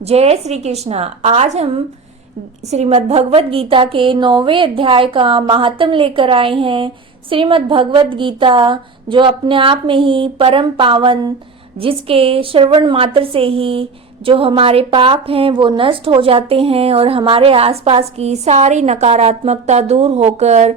जय श्री कृष्णा। आज हम श्रीमद् भगवत गीता के 9वें अध्याय का महात्म लेकर आए हैं। श्रीमद् भगवत गीता जो अपने आप में ही परम पावन, जिसके श्रवण मात्र से ही जो हमारे पाप हैं वो नष्ट हो जाते हैं और हमारे आसपास की सारी नकारात्मकता दूर होकर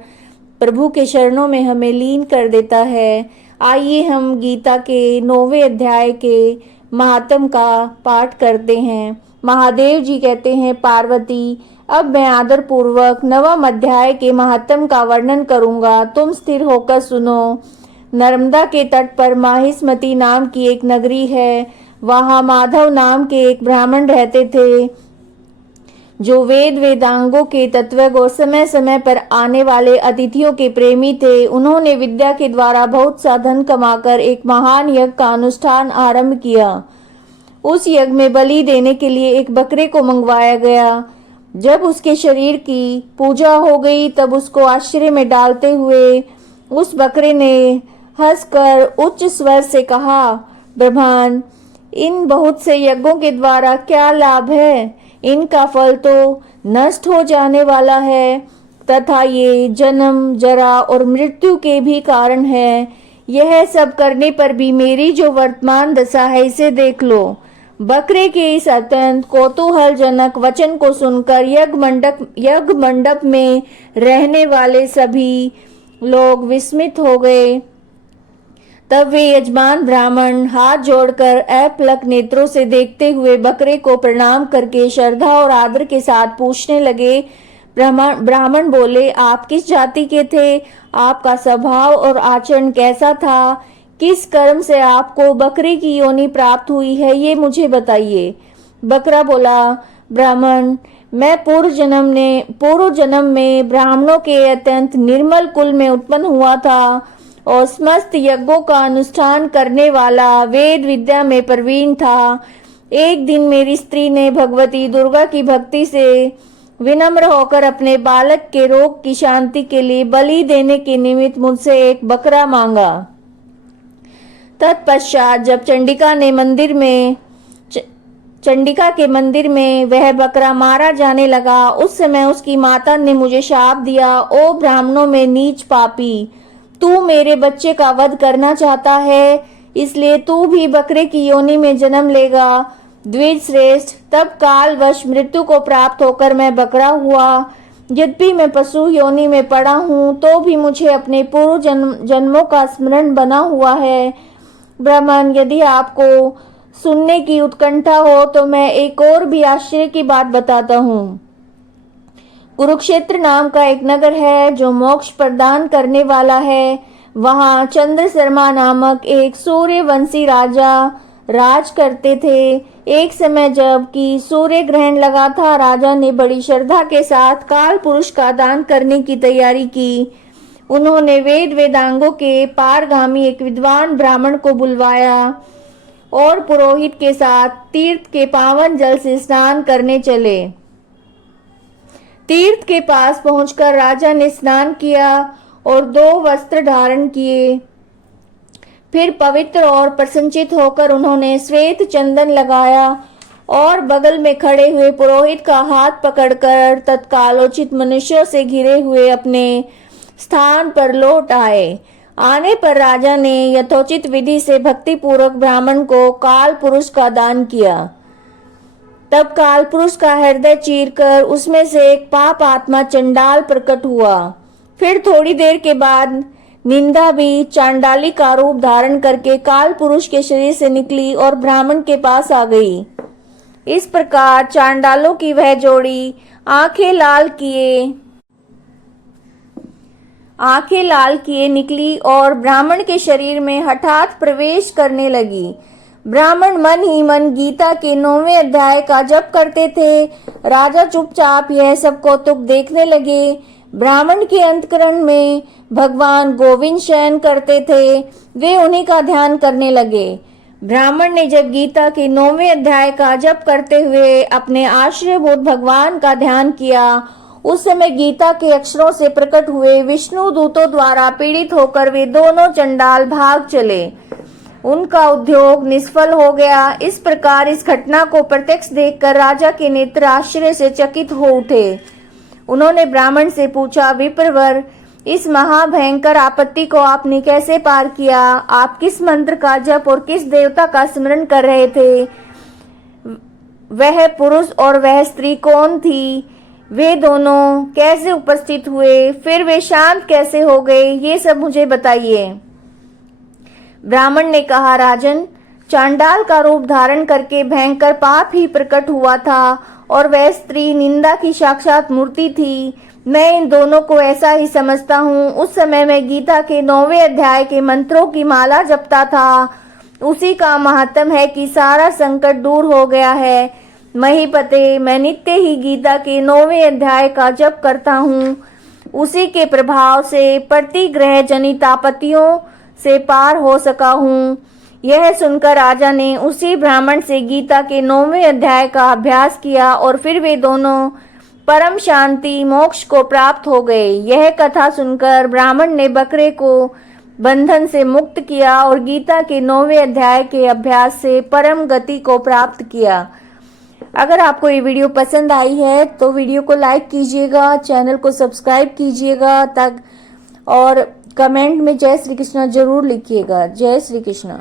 प्रभु के चरणों में हमें लीन कर देता है। आइए हम गीता के 9वें अध्याय के महात्म का पाठ करते हैं। महादेव जी कहते हैं, पार्वती अब मैं आदर पूर्वक 9वां अध्याय के महात्म का वर्णन करूंगा, तुम स्थिर होकर सुनो। नर्मदा के तट पर माहिष्मती नाम की एक नगरी है। वहां माधव नाम के एक ब्राह्मण रहते थे जो वेदांगों के तत्वज्ञ और समय समय पर आने वाले अतिथियों के प्रेमी थे। उन्होंने विद्या के द्वारा बहुत सा धन कमाकर एक महान यज्ञ का अनुष्ठान आरंभ किया। उस यज्ञ में बलि देने के लिए एक बकरे को मंगवाया गया। जब उसके शरीर की पूजा हो गई तब उसको आश्चर्य में डालते हुए उस बकरे ने हंसकर उच्च स्वर से कहा, ब्रह्मन, इन बहुत से यज्ञों के द्वारा क्या लाभ है? इनका फल तो नष्ट हो जाने वाला है तथा ये जन्म, जरा और मृत्यु के भी कारण है। यह सब करने पर भी मेरी जो वर्तमान दशा है इसे देख लो। बकरे के इस अत्यंत कौतूहलजनक वचन को सुनकर यज्ञ मंडप में रहने वाले सभी लोग विस्मित हो गए। तब वे यजमान ब्राह्मण हाथ जोड़कर अपलक नेत्रों से देखते हुए बकरे को प्रणाम करके श्रद्धा और आदर के साथ पूछने लगे। ब्राह्मण बोले, आप किस जाति के थे? आपका स्वभाव और आचरण कैसा था? किस कर्म से आपको बकरे की योनि प्राप्त हुई है, ये मुझे बताइए। बकरा बोला, ब्राह्मण, मैं पूर्व जन्म में ब्राह्मणों के अत्यंत निर्मल कुल में उत्पन्न हुआ था और समस्त यज्ञों का अनुष्ठान करने वाला वेद विद्या में प्रवीण था। एक दिन मेरी स्त्री ने भगवती दुर्गा की भक्ति से विनम्र होकर अपने बालक के रोग की शांति के लिए बलि देने के निमित्त मुझसे एक बकरा मांगा। तत्पश्चात जब चंडिका के मंदिर में वह बकरा मारा जाने लगा, उस समय उसकी माता ने मुझे शाप दिया, ओ ब्राह्मणों में नीच पापी, तू मेरे बच्चे का वध करना चाहता है, इसलिए तू भी बकरे की योनि में जन्म लेगा। द्विज श्रेष्ठ, तब कालवश मृत्यु को प्राप्त होकर मैं बकरा हुआ। यद्यपि मैं पशु योनि में पड़ा हूँ तो भी मुझे अपने पूर्व जन्मों का स्मरण बना हुआ है। ब्राह्मण, यदि आपको सुनने की उत्कंठा हो तो मैं एक और भी आश्चर्य की बात बताता हूँ। कुरुक्षेत्र नाम का एक नगर है जो मोक्ष प्रदान करने वाला है। वहां चंद्र शर्मा नामक एक सूर्यवंशी राजा राज करते थे। एक समय जब कि सूर्य ग्रहण लगा था, राजा ने बड़ी श्रद्धा के साथ काल पुरुष का दान करने की तैयारी की। उन्होंने वेदांगों के पारगामी एक विद्वान ब्राह्मण को बुलवाया और पुरोहित के साथ तीर्थ के पावन जल से स्नान करने चले। तीर्थ के पास पहुंचकर राजा ने स्नान किया और 2 वस्त्र धारण किए। फिर पवित्र और प्रसन्नचित होकर उन्होंने श्वेत चंदन लगाया और बगल में खड़े हुए पुरोहित का हाथ पकड़कर तत्कालोचित मनुष्यों से घिरे हुए अपने स्थान पर लौट आए। आने पर राजा ने यथोचित विधि से भक्ति पूर्वक ब्राह्मण को काल पुरुष का दान किया। तब काल पुरुष का हृदय चीरकर उसमें से एक पाप आत्मा चंडाल प्रकट हुआ। फिर थोड़ी देर के बाद निंदा भी चांडाली का रूप धारण करके काल पुरुष के शरीर से निकली और ब्राह्मण के पास आ गई। इस प्रकार चांडालों की वह जोड़ी आंखें लाल किए निकली और ब्राह्मण के शरीर में हठात प्रवेश करने लगी। ब्राह्मण मन ही मन गीता के 9वें अध्याय का जप करते थे। राजा चुपचाप यह सब कौतुक देखने लगे। ब्राह्मण के अंतकरण में भगवान गोविंद शयन करते थे, वे उन्हीं का ध्यान करने लगे। ब्राह्मण ने जब गीता के 9वें अध्याय का जप करते हुए अपने आश्रयभूत भगवान का ध्यान किया, उस समय गीता के अक्षरों से प्रकट हुए विष्णु दूतों द्वारा पीड़ित होकर वे दोनों चंडाल भाग चले। उनका उद्योग निष्फल हो गया। इस प्रकार इस घटना को प्रत्यक्ष देखकर राजा के नेत्र आश्चर्य से चकित हो उठे। उन्होंने ब्राह्मण से पूछा, विप्रवर, इस महाभयंकर आपत्ति को आपने कैसे पार किया? आप किस मंत्र का जप और किस देवता का स्मरण कर रहे थे? वह पुरुष और वह स्त्री कौन थी? वे दोनों कैसे उपस्थित हुए? फिर वे शांत कैसे हो गए? ये सब मुझे बताइए। ब्राह्मण ने कहा, राजन, चांडाल का रूप धारण करके भयंकर पाप ही प्रकट हुआ था और वह स्त्री निंदा की साक्षात मूर्ति थी। मैं इन दोनों को ऐसा ही समझता हूँ। उस समय मैं गीता के 9वें अध्याय के मंत्रों की माला जपता था। उसी का महात्म्य है कि सारा संकट दूर हो गया है। महीपते, मैं नित्य ही गीता के 9वें अध्याय का जप करता हूँ। उसी के प्रभाव से प्रतिग्रह जनित आपत्तियों से पार हो सका हूँ। यह सुनकर राजा ने उसी ब्राह्मण से गीता के 9वें अध्याय का अभ्यास किया और फिर वे दोनों परम शांति मोक्ष को प्राप्त हो गए। यह कथा सुनकर ब्राह्मण ने बकरे को बंधन से मुक्त किया और गीता के 9वें अध्याय के अभ्यास से परम गति को प्राप्त किया। अगर आपको ये वीडियो पसंद आई है तो वीडियो को लाइक कीजिएगा, चैनल को सब्सक्राइब कीजिएगा और कमेंट में जय श्री कृष्णा जरूर लिखिएगा। जय श्री कृष्णा।